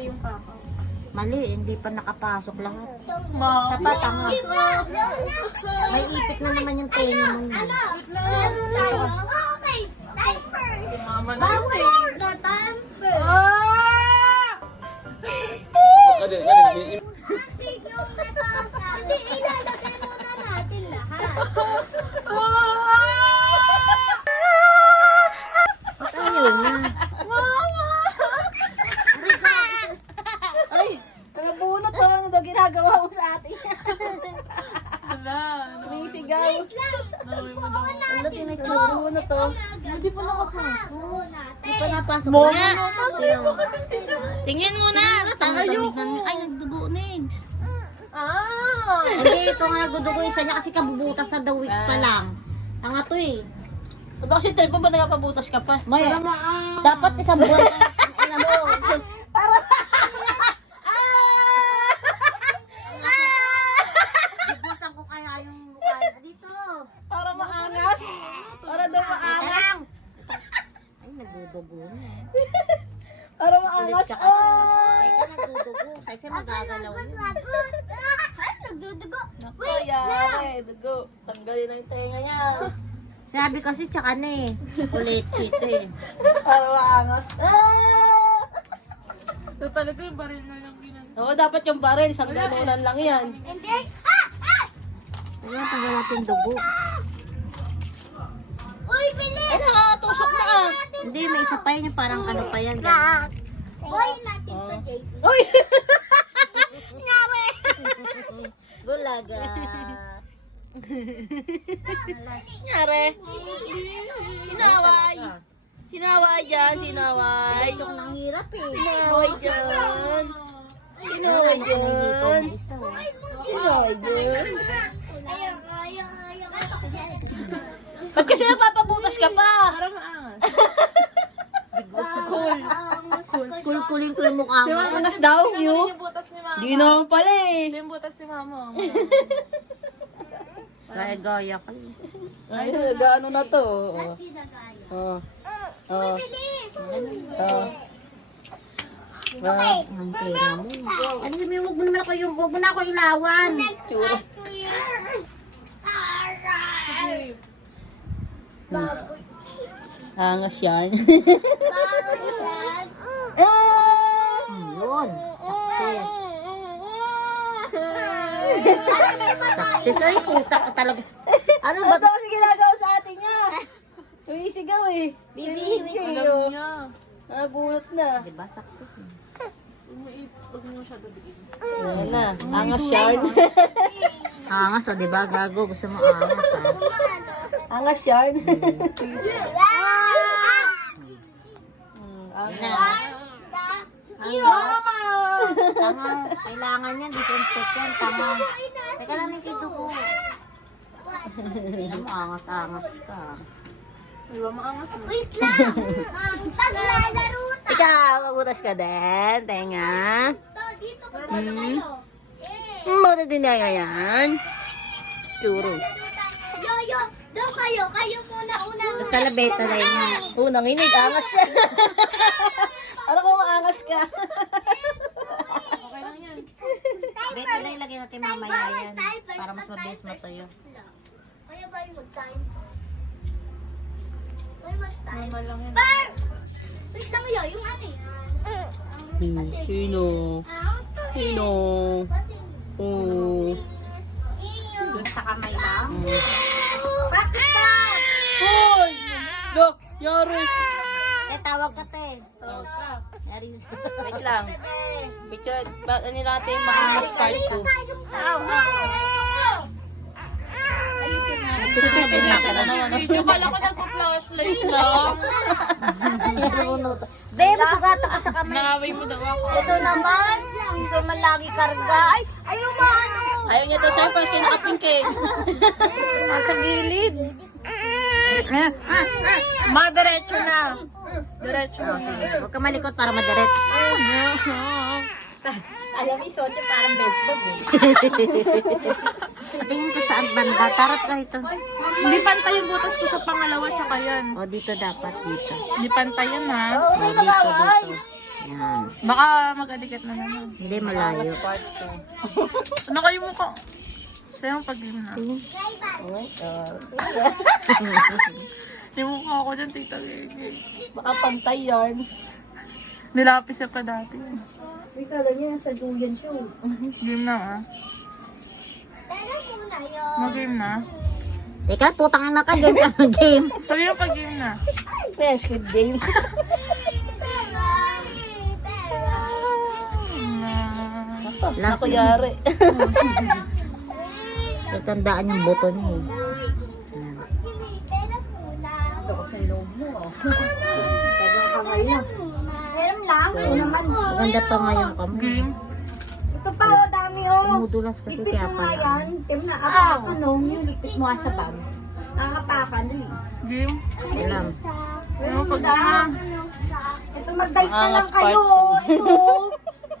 Ay, yung kakaw. Mali, hindi pa nakapasok lahat. Ma. Sa patanga. May ipit na naman yung tenga mo niya. Mama na yun eh. Ayaw na. Ay, nabunot to. Ano daw ginagawa mo sa atin? Wala. Sumisigaw. Naway mo daw. Ano tinatsubo na to? Hindi pa nakapasok. Hindi pa napasok. Mo. Tingin mo na. Ay, nagdugo na Ah. Hindi, ito nga nagdudugo isa niya kasi kabubutas na the weeks pa lang. Tanga to eh. Ano kasi telephone ba nagapabutas ka pa? Maya, dapat isang buwan. Ano mo? Ibusan ko kaya yung mukha. Dito. Para maangas? Para daw maangas? Ay, nagdudugo na. Para maangas? Tsaka, ay, ka nagdudugo. Kasi magagalaw yun. Naku, yari. Dugo. Tanggalin na yung tenga niya. Sabi kasi tsaka na eh. Ulit chito eh. Para maangas. Ito talaga yung baril na lang ginagawa. Oo, dapat yung baril. Isang ganunan lang yan. Ayan, tanggal natin dugo. Ay, nakatusok na ah. Hindi, may isa pa yun. Yung parang ano pa yan. Ganun. Uy! Bulaga. Nangyari? Sinaway. Sinaway dyan, sinaway. Yung nang hirap eh. Sinaway dyan. Sinaway dyan. Sinaway dyan. Ba't kasi napapabutas ka pa? Para maangas. Cool. Kulkulin ko yung mukha mo. Maangas daw, you. Yung butas ni mama. Di naman pala eh. Yung butas ni mama. Gaya ka. Ay, gaano na to? Oh. Oh. Oh. Oh. Ang pera mo. Ano sabi mo, huwag mo na ako ilawan. Tsura. Angas yan. Yun. Success. Success. Ay, puta ka talaga. Ano ba? Ba't kasi ginagawa sa atin niya? Umisigaw eh. Bibi, Alam niya. Nabunot na. Diba, success eh. Huwag mo siya dadagin. Ayan na. Angas yarn. Angas o, diba? Gago. Gusto mo angas ha. Angas yarn. Angas. Angas. Tanga. Kailangan yan. Disinfect yan. Tanga. Teka lang yung kito ko. Alam mo, angas-angas ka. Di ba maangas na? Ikaw, mabutas ka din. Tenga. Mabutas din na yan. Churo. Doon kayo muna unang. Nagkalabeta na yun yan. Unang inig, angas siya. Ano kung maangas ka? Okay lang yan. Beta na ilagay natin mamaya yan. Para mas mabilis matuyo. Kaya ba yung mag-time? May mag-time? Normal lang yan. First! Wait lang yun, yung ano yan? Sino? Sino? Oh. Doon sa kamay lang. Pakistan! Hoy! Lo, yaro. Tawag ka te. Yaris. Wait lang. Picture, ba't ano natin yung maangas part 2? Video kala ko nagpa-flashlight lang. Be, masugata ka sa kamay. Nakaway mo daw ako. Ito naman. Gusto man lagi karga. Ay, ayaw maano. Ayaw niya to, siyempre, kasi nakapink eh. Sa gilid. Ma, diretso na. Diretso na. Huwag ka malikot para madiretso. Alam mo, sote parang bedbug eh. Tingin ko saan banda. Tarot ka ito. Hindi pantay yung butas ko sa pangalawa tsaka yan. O, dito dapat. Dito. Hindi pantay yan ha. O, dito, dito. Yan. Baka mag-adikit na naman. Hindi, malayo. Part 2. Ano kayo mukha? Sa'yo ang pag-game na. Oh my God. Yung mukha ko dyan, Tita Gigi. Baka pantay yan. Nilapis siya pa dati. Uy, kala niya nasa Julian show. Game na ah. Pero muna yun. Mag-game na. Teka, putang na ka, game. Sabi yung pag-game na. Kaya Squid Game. Last Ako yari. Tatandaan yung buto niyo. Pero muna. Ako sa loob mo. Tagang kamay na. Meron lang. Oo naman. Maganda pa nga yung kamay. Game. Ito pa, o dami o. Tumudulas kasi Lipit kaya mo nga pala. yan. Kaya na, apakan o. Yung lipit mo nga sa bag. Nakakapakan din eh. Game. Alam. Ano pag-game na? Ito, mag-dice na Angas lang kayo. part Ito.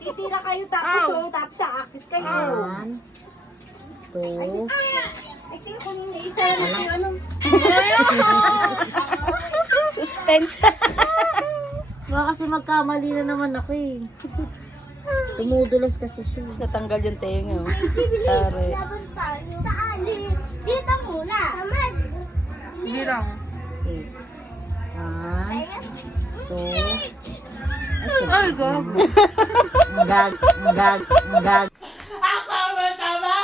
Titira kayo tapos o. Tapos sa akit kayo. 1, 2, Ay, kaya ko nung isa lang yung ano. Suspense. Baka kasi magkamali na naman ako eh. Tumudulas kasi siya. Natanggal yung tenga. Oh. Tari. Laban tayo. Saan? Dito muna. Tamad. Sige lang. Okay. 1, 2, Ay, go. gag. Ako masama!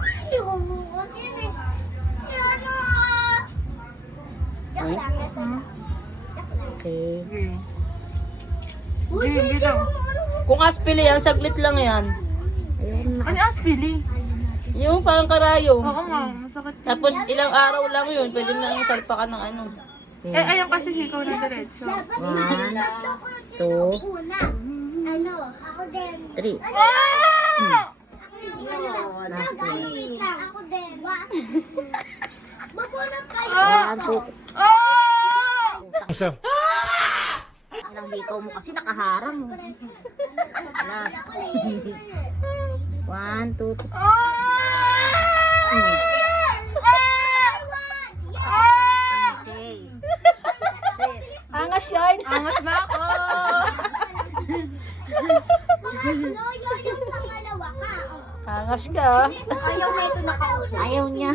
Hindi ko muna. Ano? Joke lang. Okay. Game. Game, game lang. Kung aspili yan, saglit lang yan. Ayun na. Ano yung aspili? Yung parang karayo. Oo nga, masakit. Tapos ilang araw lang yun, pwede mo lang salpakan ng ano. Eh, ayun kasi hikaw na diretso. 1, Una. Ano? Ako din. 2, 3. Last week. Ako din. Mabunot kayo. 1, 2, Ah! Ilang hikaw mo kasi nakaharang mo. Last. 1, 2, 3. Okay. Sis. Angas yun! Angas na ako! Loyo yung pangalawa ka. Angas ka. Ayaw na ito nakaupo. Ayaw niya.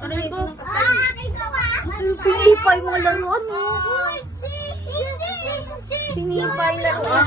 Aray ko. Akin ka ba? Sinipay mo laruan mo. Sinipay Sinipay laruan.